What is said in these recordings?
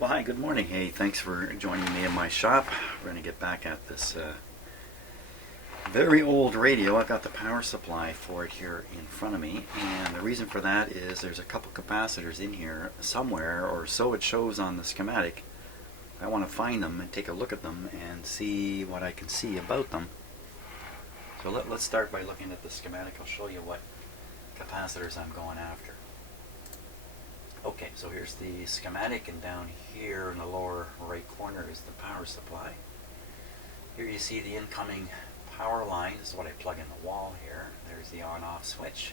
Well, hi, good morning. Hey, thanks for joining me in my shop. We're going to get back at this very old radio. I've got the power supply for it here in front of me, and the reason for that is there's a couple capacitors in here somewhere, or so it shows on the schematic. I want to find them and take a look at them and see what I can see about them. So let's start by looking at the schematic. I'll show you what capacitors I'm going after. Okay, so here's the schematic, and down here in the lower right corner is the power supply. Here you see the incoming power line. This is what I plug in the wall here. There's the on-off switch.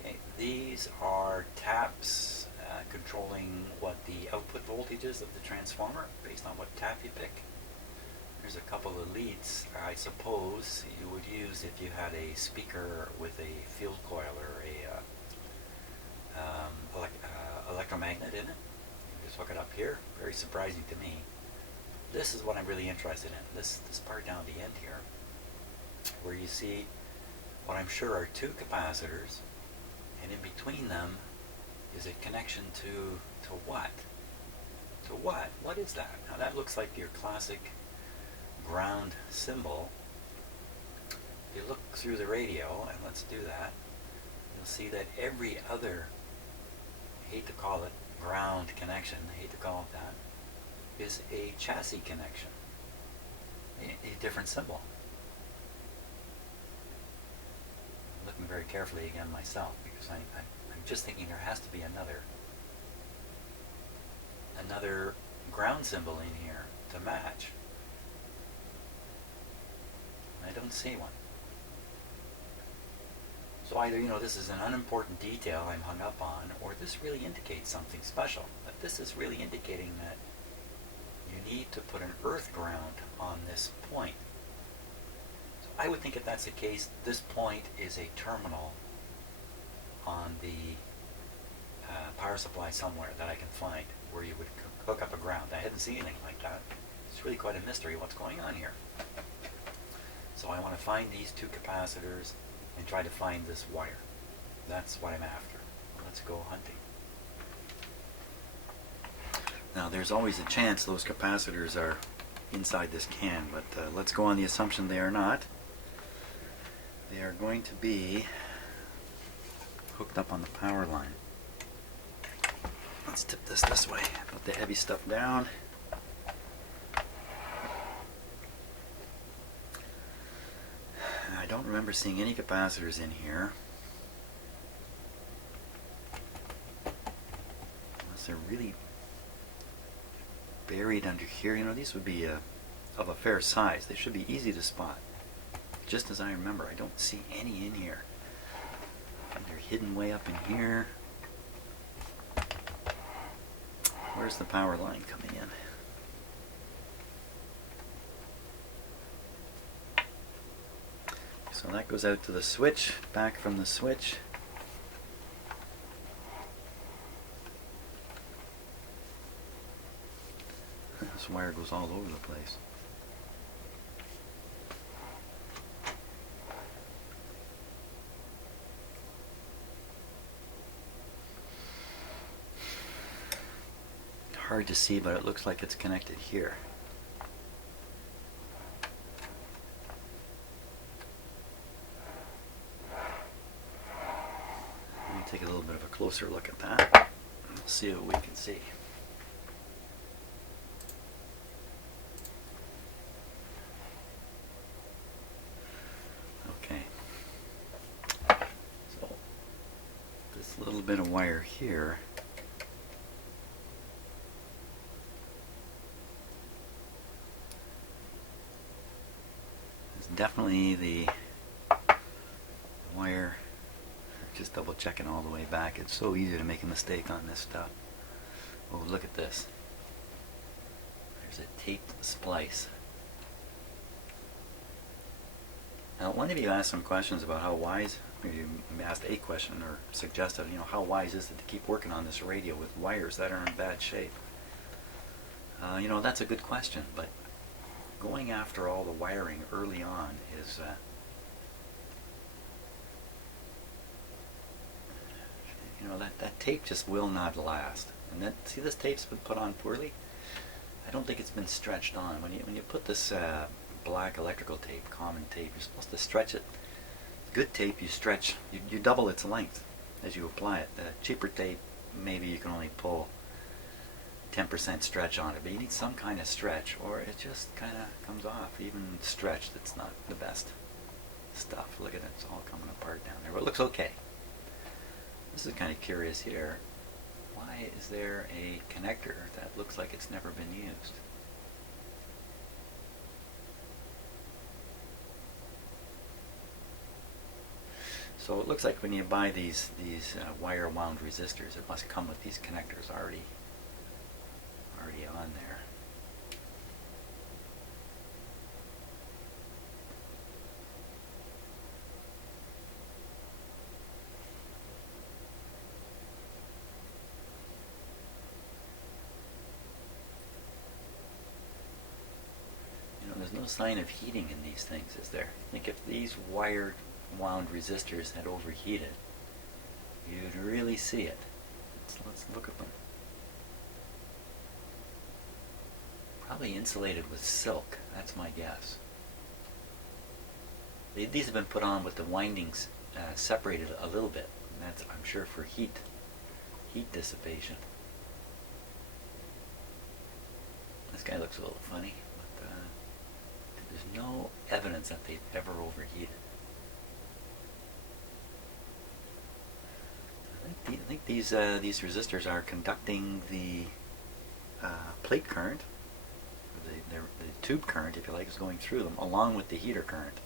Okay, these are taps controlling what the output voltage is of the transformer based on what tap you pick. There's a couple of leads I suppose you would use if you had a speaker with a field coil or a electromagnet in it. You just hook it up here. Very surprising to me. This is what I'm really interested in. This part down at the end here, where you see what I'm sure are two capacitors, and in between them is a connection to what? To what? What is that? Now that looks like your classic ground symbol. If you look through the radio, and let's do that, you'll see that every other, I hate to call it ground connection, I hate to call it that, is a chassis connection, a different symbol. I'm looking very carefully again myself because I'm just thinking there has to be another ground symbol in here to match. I don't see one. So either, this is an unimportant detail I'm hung up on, or this really indicates something special. But this is really indicating that you need to put an earth ground on this point. So I would think if that's the case, this point is a terminal on the power supply somewhere that I can find where you would hook up a ground. I hadn't seen anything like that. It's really quite a mystery what's going on here. So I want to find these two capacitors and try to find this wire. That's what I'm after. Let's go hunting. Now there's always a chance those capacitors are inside this can, but let's go on the assumption they are not. They are going to be hooked up on the power line. Let's tip this way. Put the heavy stuff down. I don't remember seeing any capacitors in here, unless they're really buried under here. These would be of a fair size. They should be easy to spot. Just as I remember, I don't see any in here. They're hidden way up in here. Where's the power line coming in? So that goes out to the switch, back from the switch. This wire goes all over the place. Hard to see, but it looks like it's connected here. Take a little bit of a closer look at that. We'll see what we can see. Okay. So this little bit of wire here is definitely the wire. Just double checking all the way back. It's so easy to make a mistake on this stuff. Oh, look at this. There's a taped splice. Now, one of you asked some questions about how wise, maybe you asked a question or suggested, how wise is it to keep working on this radio with wires that are in bad shape? That's a good question, but going after all the wiring early on is You know, that tape just will not last. And then, see, this tape's been put on poorly. I don't think it's been stretched on. When you put this black electrical tape, common tape, you're supposed to stretch it. Good tape, you stretch, you double its length as you apply it. The cheaper tape, maybe you can only pull 10% stretch on it, but you need some kind of stretch, or it just kind of comes off. Even stretched, it's not the best stuff. Look at it, it's all coming apart down there, but it looks okay. This is kind of curious here. Why is there a connector that looks like it's never been used? So it looks like when you buy these wire wound resistors, it must come with these connectors already on there. You know, there's no sign of heating in these things, is there? I think if these wire wound resistors had overheated, you'd really see it. Let's look at them. Probably insulated with silk, that's my guess. These have been put on with the windings separated a little bit. And that's, I'm sure, for heat dissipation. This guy looks a little funny, but there's no evidence that they've ever overheated. I think these resistors are conducting the plate current, the tube current, if you like, is going through them, along with the heater current.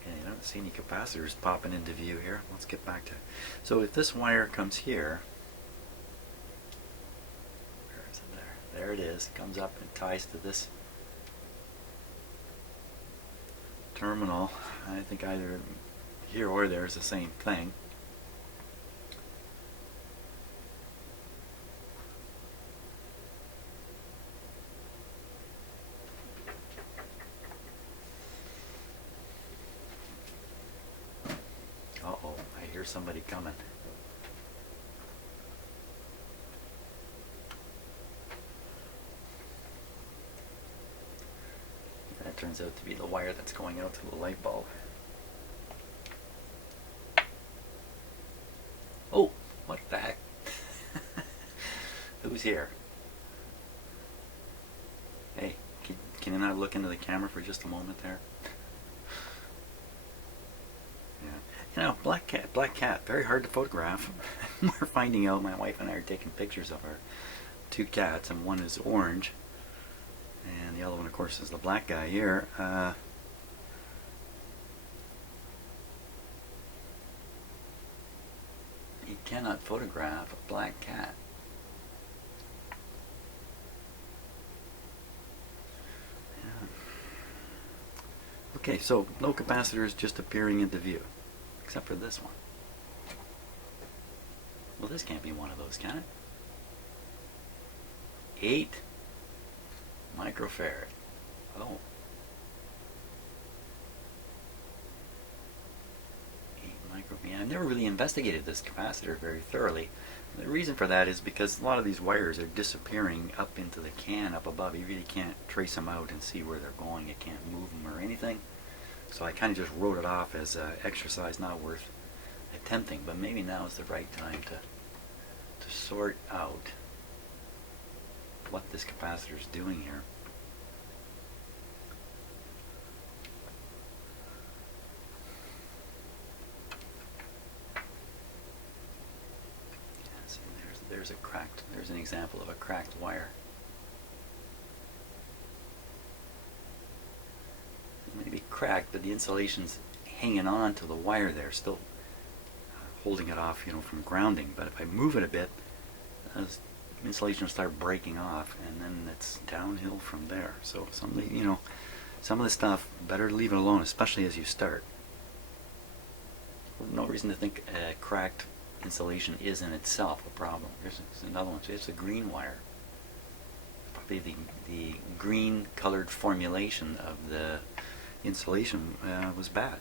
Okay, I don't see any capacitors popping into view here. Let's get back to... So if this wire comes here, where is it there? There it is. It comes up and ties to this terminal. I think either here or there is the same thing. Uh-oh, I hear somebody coming. That turns out to be the wire that's going out to the light bulb. Oh, what the heck? Who's here? Hey, can you not look into the camera for just a moment there? Yeah. You know, black cat, very hard to photograph. We're finding out, my wife and I are taking pictures of our two cats, and one is orange, and the other one, of course, is the black guy here. You cannot photograph a black cat. Yeah. Okay, so no capacitors just appearing into view, except for this one. Well, this can't be one of those, can it? 8 microfarad. Oh. 8 microfarad. Yeah, I've never really investigated this capacitor very thoroughly. The reason for that is because a lot of these wires are disappearing up into the can up above. You really can't trace them out and see where they're going. You can't move them or anything. So I kind of just wrote it off as an exercise not worth attempting. But maybe now is the right time to sort out what this capacitor is doing here. Yeah, see, there's an example of a cracked wire. It may be cracked, but the insulation's hanging on to the wire there, still holding it off, you know, from grounding. But if I move it a bit, insulation will start breaking off, and then it's downhill from there. So some of the stuff, better leave it alone, especially as you start. No reason to think cracked insulation is in itself a problem. Here's another one. So it's a green wire. Probably the green colored formulation of the insulation was bad.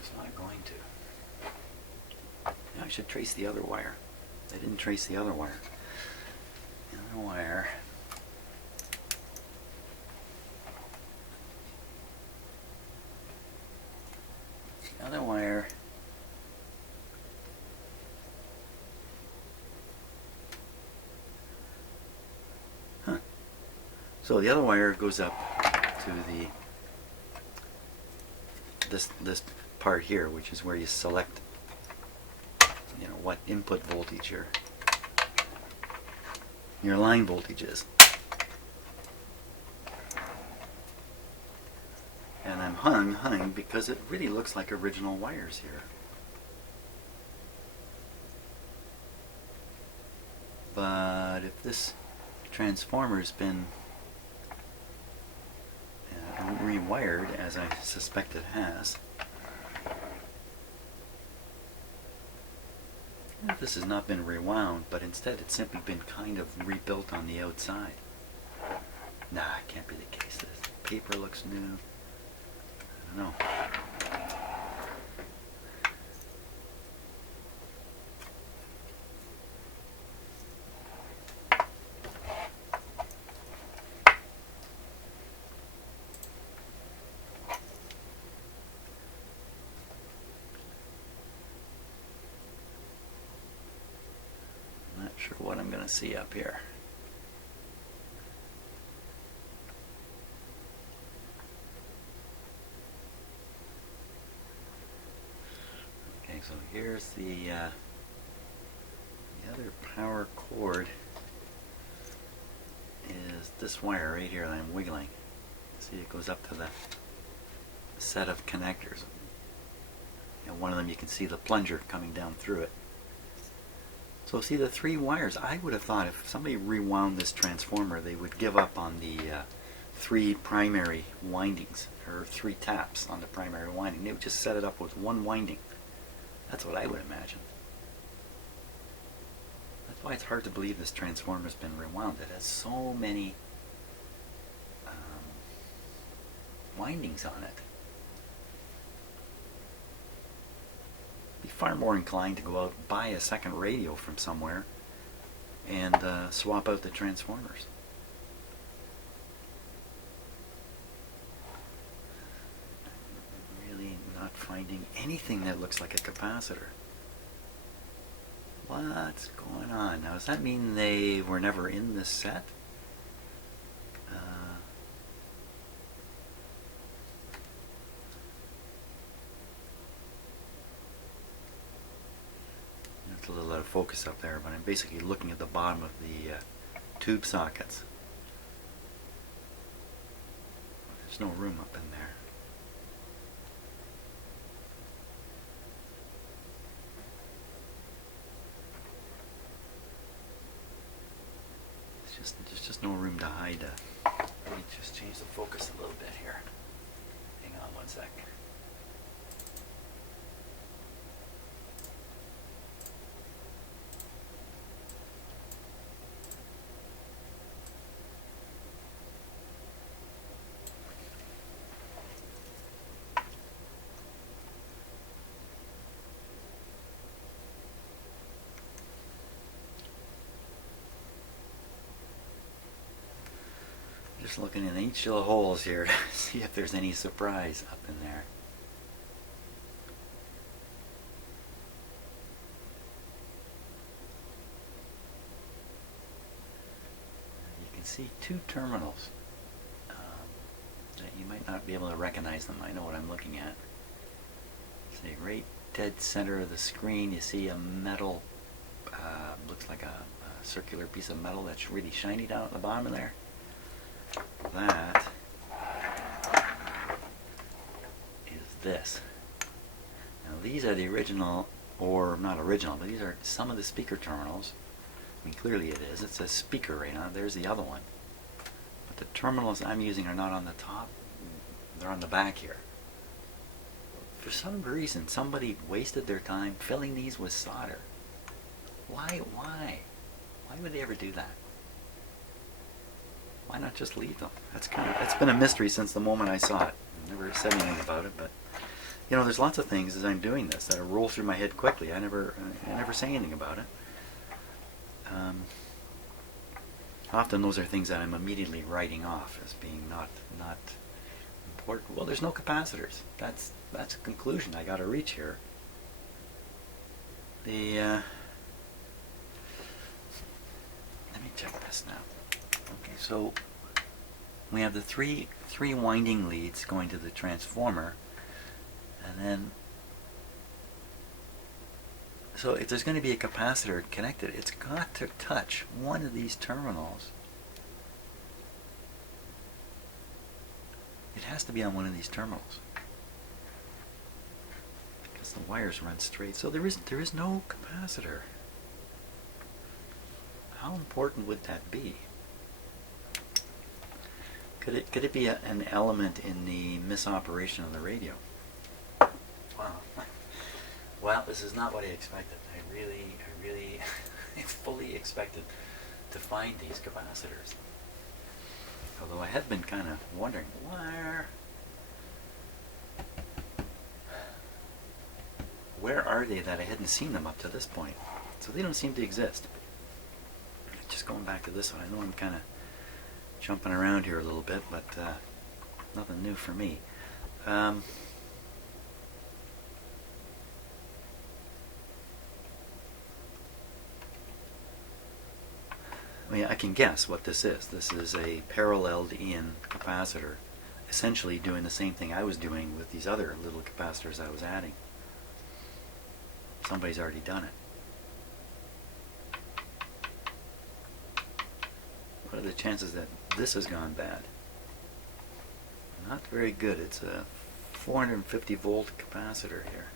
it's not going to. Now I should trace the other wire. I didn't trace the other wire. The other wire. The other wire. Huh. So the other wire goes up to the this part here, which is where you select, you know, what input voltage your line voltage is. And I'm hung because it really looks like original wires here. But if this transformer's been rewired, as I suspect it has, this has not been rewound, but instead it's simply been kind of rebuilt on the outside. Nah, it can't be the case. This paper looks new. I don't know. Not sure what I'm going to see up here. Okay, so here's the other power cord is this wire right here that I'm wiggling. See, it goes up to the set of connectors. And one of them you can see the plunger coming down through it. So see the three wires. I would have thought if somebody rewound this transformer, they would give up on the three primary windings, or three taps on the primary winding. They would just set it up with one winding. That's what I would imagine. That's why it's hard to believe this transformer's been rewound. It has so many windings on it. Be far more inclined to go out and buy a second radio from somewhere and swap out the transformers. I'm really not finding anything that looks like a capacitor. What's going on? Now, does that mean they were never in this set? It's a little out of focus up there, but I'm basically looking at the bottom of the tube sockets. There's no room up in there. There's just no room to hide. Let me just change the focus a little bit here. Hang on one sec. Just looking in each of the holes here to see if there's any surprise up in there. You can see two terminals that you might not be able to recognize them. I know what I'm looking at. See, right dead center of the screen, you see a metal, looks like a circular piece of metal that's really shiny down at the bottom of there. That is this. Now these are the original, or not original, but these are some of the speaker terminals. I mean, clearly it is. It says speaker right on it. There's the other one. But the terminals I'm using are not on the top. They're on the back here. For some reason, somebody wasted their time filling these with solder. Why? Why would they ever do that? Why not just leave them? That's been a mystery since the moment I saw it. I never said anything about it, but You know, there's lots of things as I'm doing this that roll through my head quickly. I never say anything about it. Often those are things that I'm immediately writing off as being not important. Well, there's no capacitors. That's a conclusion I got to reach here. Let me check this now. Okay, so we have the three winding leads going to the transformer, and then so if there's going to be a capacitor connected, it's got to touch one of these terminals. It has to be on one of these terminals because the wires run straight. So there is no capacitor. How important would that be? Could it be an element in the misoperation of the radio? Wow. Well, this is not what I expected. I really fully expected to find these capacitors. Although I have been kind of wondering where are they that I hadn't seen them up to this point. So they don't seem to exist. Just going back to this one, I know I'm kind of jumping around here a little bit, but nothing new for me. I mean, I can guess what this is. This is a paralleled in capacitor, essentially doing the same thing I was doing with these other little capacitors I was adding. Somebody's already done it. What are the chances that this has gone bad? Not very good. It's a 450 volt capacitor here.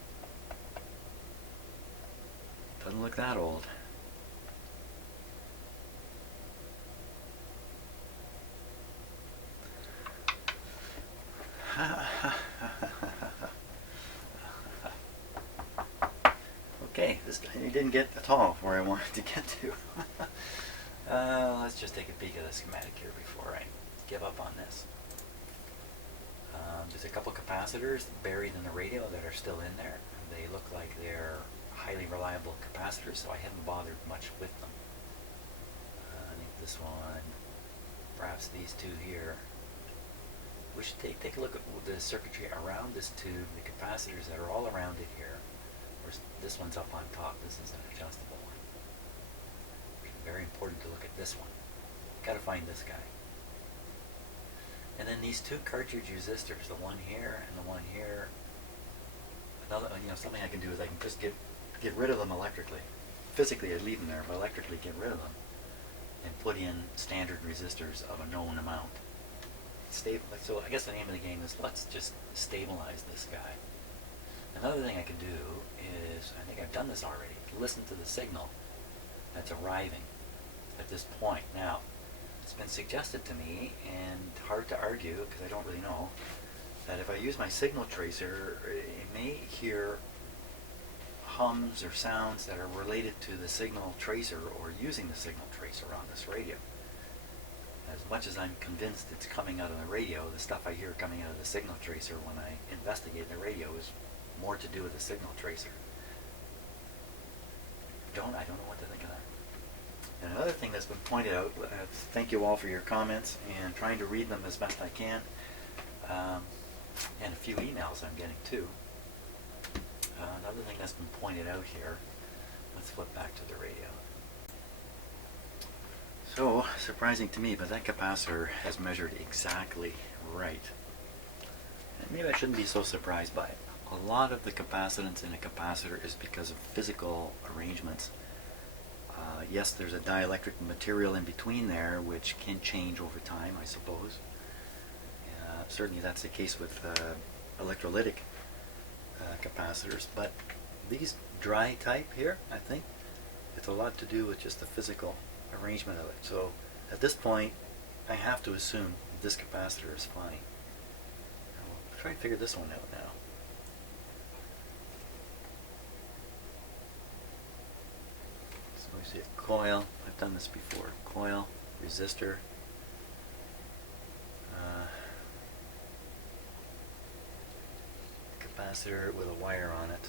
Doesn't look that old. Okay, this didn't get at all where I wanted to get to. Let's just take a peek at the schematic here before I give up on this. There's a couple capacitors buried in the radio that are still in there. They look like they're highly reliable capacitors, so I haven't bothered much with them. I think this one, perhaps these two here. We should take a look at the circuitry around this tube, the capacitors that are all around it here. This one's up on top. This is an adjustable one. It's very important to look at this one. Got to find this guy. And then these two cartridge resistors, the one here and the one here. Another, something I can do is I can just get rid of them electrically. Physically, I leave them there, but electrically get rid of them and put in standard resistors of a known amount. So I guess the name of the game is let's just stabilize this guy. Another thing I can do is, I think I've done this already, listen to the signal that's arriving at this point. Now, it's been suggested to me, and hard to argue because I don't really know, that if I use my signal tracer, it may hear hums or sounds that are related to the signal tracer or using the signal tracer on this radio. As much as I'm convinced it's coming out of the radio, the stuff I hear coming out of the signal tracer when I investigate the radio is more to do with the signal tracer. I don't know what to think of that. And another thing that's been pointed out, thank you all for your comments and trying to read them as best I can, and a few emails I'm getting too. Another thing that's been pointed out here, let's flip back to the radio. So, surprising to me, but that capacitor has measured exactly right. And maybe I shouldn't be so surprised by it. A lot of the capacitance in a capacitor is because of physical arrangements. Yes, there's a dielectric material in between there which can change over time, I suppose. Certainly that's the case with electrolytic capacitors, but these dry type here, I think, it's a lot to do with just the physical arrangement of it. So at this point, I have to assume this capacitor is fine. I'll try and figure this one out now. So we see a coil. I've done this before. Coil, resistor. capacitor with a wire on it.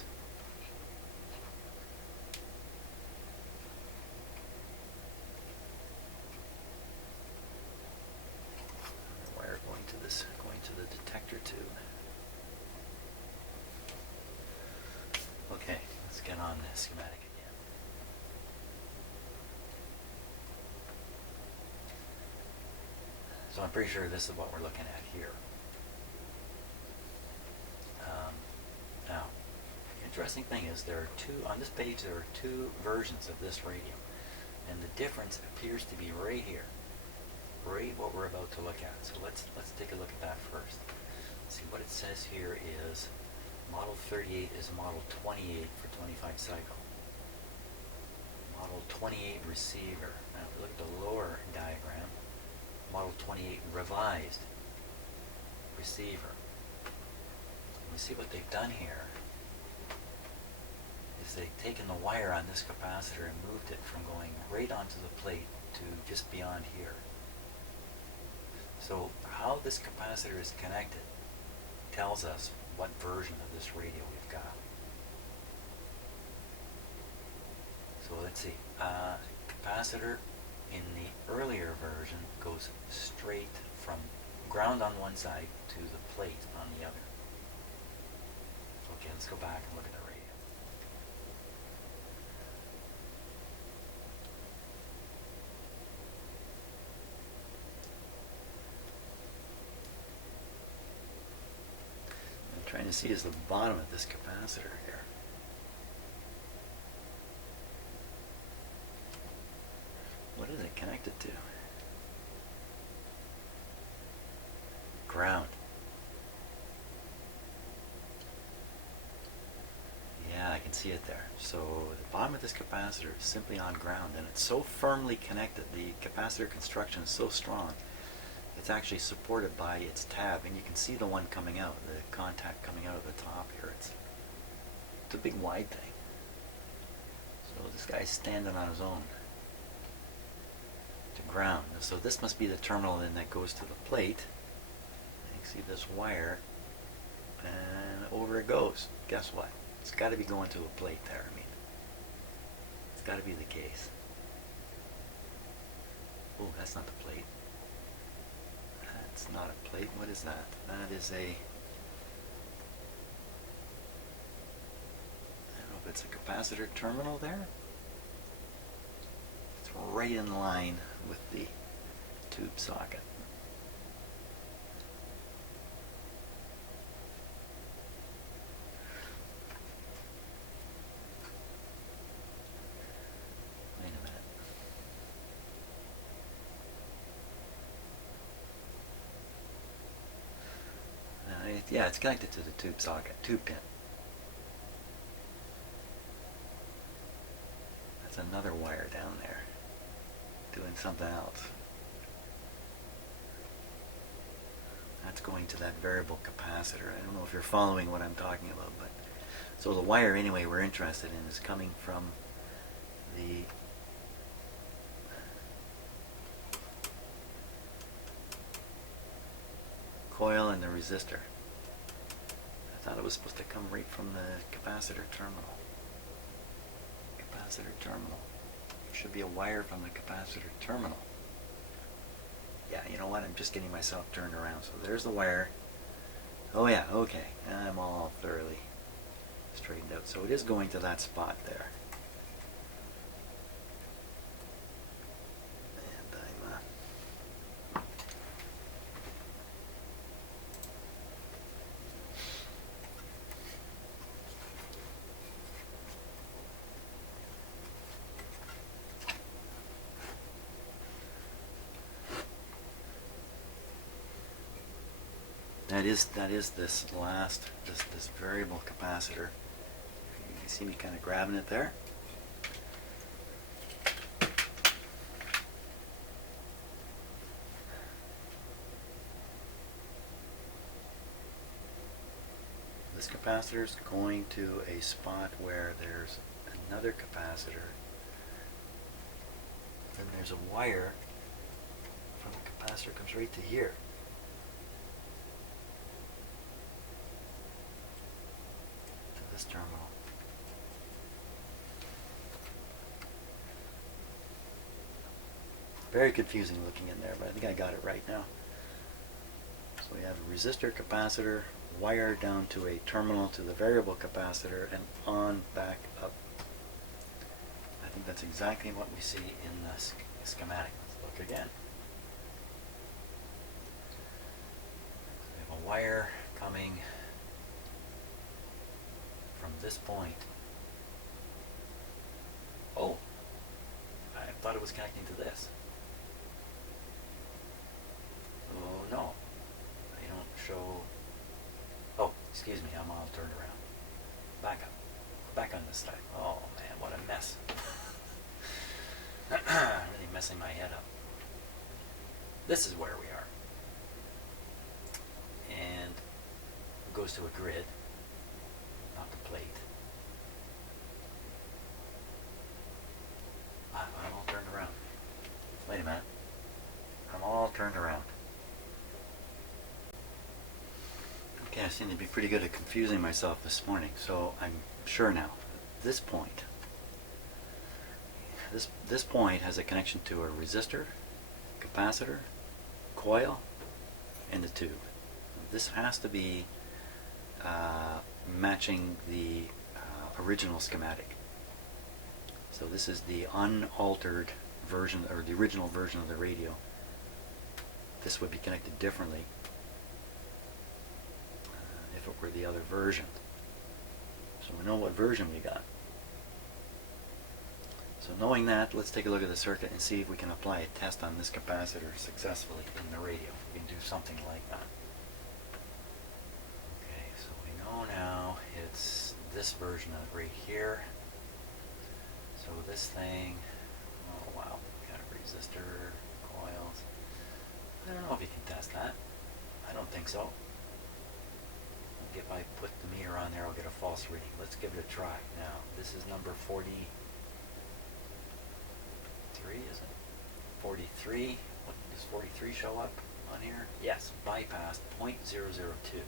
Wire going to the detector tube. Okay, let's get on the schematic again. So I'm pretty sure this is what we're looking at here. Now, the interesting thing is on this page there are two versions of this radio. And the difference appears to be right here. Right what we're about to look at. So let's take a look at that first. See what it says here is model 38 is model 28 for 25 cycle. Model 28 receiver. Now if we look at the lower diagram, model 28 revised receiver. You see what they've done here is they've taken the wire on this capacitor and moved it from going right onto the plate to just beyond here. So how this capacitor is connected tells us what version of this radio we've got. So let's see. Capacitor in the earlier version goes straight from ground on one side to the plate on the other. Okay, let's go back and look at the radio. I'm trying to see is the bottom of this capacitor here. What is it connected to? Ground. Yeah, I can see it there. So the bottom of this capacitor is simply on ground, and it's so firmly connected, the capacitor construction is so strong, it's actually supported by its tab, and you can see the one coming out, the contact coming out of the top here. It's a big wide thing. So this guy's standing on his own to ground. So this must be the terminal then that goes to the plate. You see this wire, and over it goes. Guess what? It's got to be going to a plate there. I mean, it's got to be the case. Oh, that's not the plate. That's not a plate. What is that? That is a... I don't know if it's a capacitor terminal there. It's right in line with the tube socket. Wait a minute. Yeah, it's connected to the tube socket, tube pin. That's another wire down there doing something else. That's going to that variable capacitor. I don't know if you're following what I'm talking about, but so the wire anyway we're interested in is coming from the coil and the resistor. I thought it was supposed to come right from the capacitor terminal. Capacitor terminal. There should be a wire from the capacitor terminal. Yeah, you know what? I'm just getting myself turned around. So there's the wire. Oh yeah, okay. I'm all thoroughly straightened out. So it is going to that spot there. And that is this last, this variable capacitor. You see me kind of grabbing it there. This capacitor is going to a spot where there's another capacitor. Then there's a wire from the capacitor comes right to here. Very confusing looking in there, but I think I got it right now. So we have a resistor capacitor wired down to a terminal to the variable capacitor and on back up. I think that's exactly what we see in the schematic. Let's look again. So we have a wire coming from this point. Oh, I thought it was connecting to this. Oh no, they don't show. Oh, excuse me, I'm all turned around. Back up. Back on this side. Oh man, what a mess. Really messing my head up. This is where we are. And it goes to a grid, not the plate. I'm all turned around. Wait a minute. I'm all turned around. Okay, I seem to be pretty good at confusing myself this morning, so I'm sure now. This point, this point has a connection to a resistor, capacitor, coil, and the tube. This has to be matching the original schematic. So this is the unaltered version, or the original version of the radio. This would be connected differently if it were the other version. So we know what version we got. So knowing that, let's take a look at the circuit and see if we can apply a test on this capacitor successfully in the radio. We can do something like that. Okay, so we know now it's this version of right here. So this thing, oh wow, got a resistor, coils. I don't know if you can test that. I don't think so. If I put the meter on there, I'll get a false reading. Let's give it a try. Now, this is number 43, is it? 43. What, does 43 show up on here? Yes, bypassed 0.002.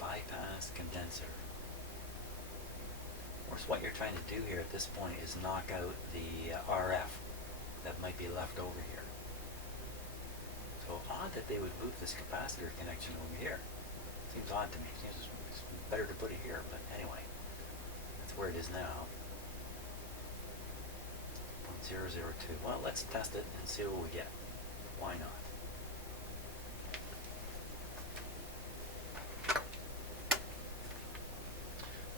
Bypass condenser. Of course, what you're trying to do here at this point is knock out the RF that might be left over here. So odd that they would move this capacitor connection over here. Seems odd to me. Seems it's better to put it here, but anyway, that's where it is now. 0.002. Well, let's test it and see what we get. Why not?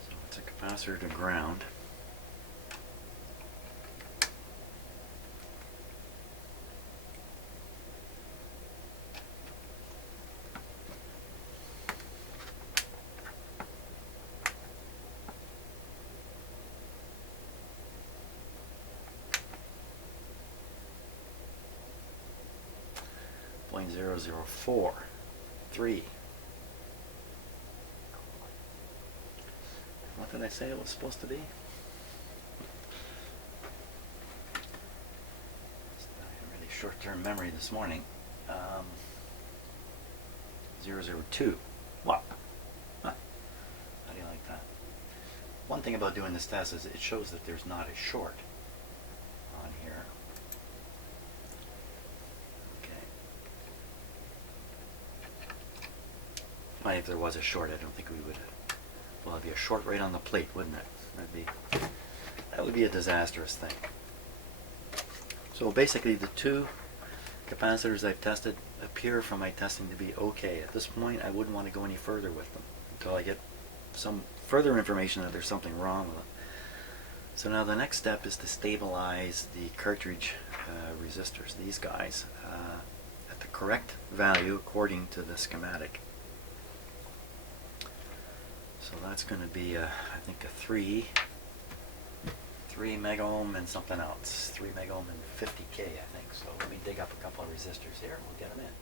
So it's a capacitor to ground. .0043. What did I say it was supposed to be? Really short-term memory this morning. 002. What? Huh. How do you like that? One thing about doing this test is it shows that there's not a short on here. If there was a short, I don't think we would. Well, it'd be a short right on the plate, wouldn't it? That would be a disastrous thing. So basically, the two capacitors I've tested appear from my testing to be okay. At this point, I wouldn't want to go any further with them until I get some further information that there's something wrong with them. So now the next step is to stabilize the cartridge resistors, these guys, at the correct value according to the schematic. So that's going to be, I think, a 3 mega ohm and something else. 3 mega ohm and 50K, I think. So let me dig up a couple of resistors here and we'll get them in.